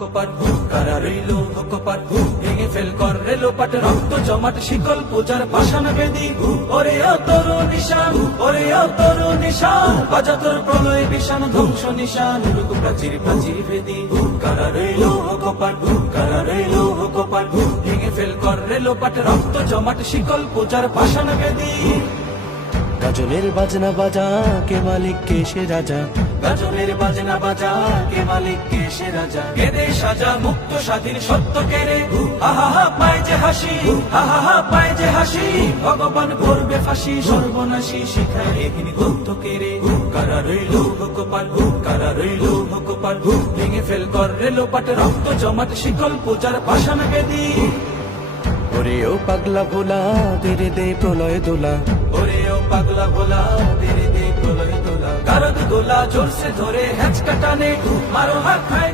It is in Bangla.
কপাট কারা রইল কপাট ভেঙে ফেল কর রেলোপাট রক্ত জমাট শিকল পূজার পাষাণ বেদি ওরে ও তরু নিশান ওরে ও তরু নিশান বাজা তোর প্রলয় বিষাণ ধ্বংস নিশান রূপ প্রাচীর প্রাচীর ভেদি কারা রইল কপাট কারা রইল কপাট ভেঙে ফেল কর রেলোপাট রক্ত জমাট শিকল পূজার পাষাণ বেদি গাজনের বাজনা বাজা কে মালিক কে সে রাজা গাজনের বাজনা বাজা কে মালিক কে সে রাজা কেদে সাজা মুক্ত স্বাধীন সত্য কেড়ে আহা হা পায় যে হাসি আহা হা পায় যে হাসি ভগবান করবে ফাঁসি সর্বনাশী শিখায় এহীন গ্রন্থ কেড়ে কারা রইল কপাট কারা রইল কপাট ভেঙে ফেল কর রেলোপাট রক্ত জমাট শিকল পূজার পাষাণ বেদি ওরে ও পাগলা ভোলা তেরে দে প্রলয় দোলা ওরে ও পাগলা ভোলা তেরে দে প্রলয় দোলা গারদ গোলা জোর সে ধরে হ্যাচকা টানে মারো হাত খায়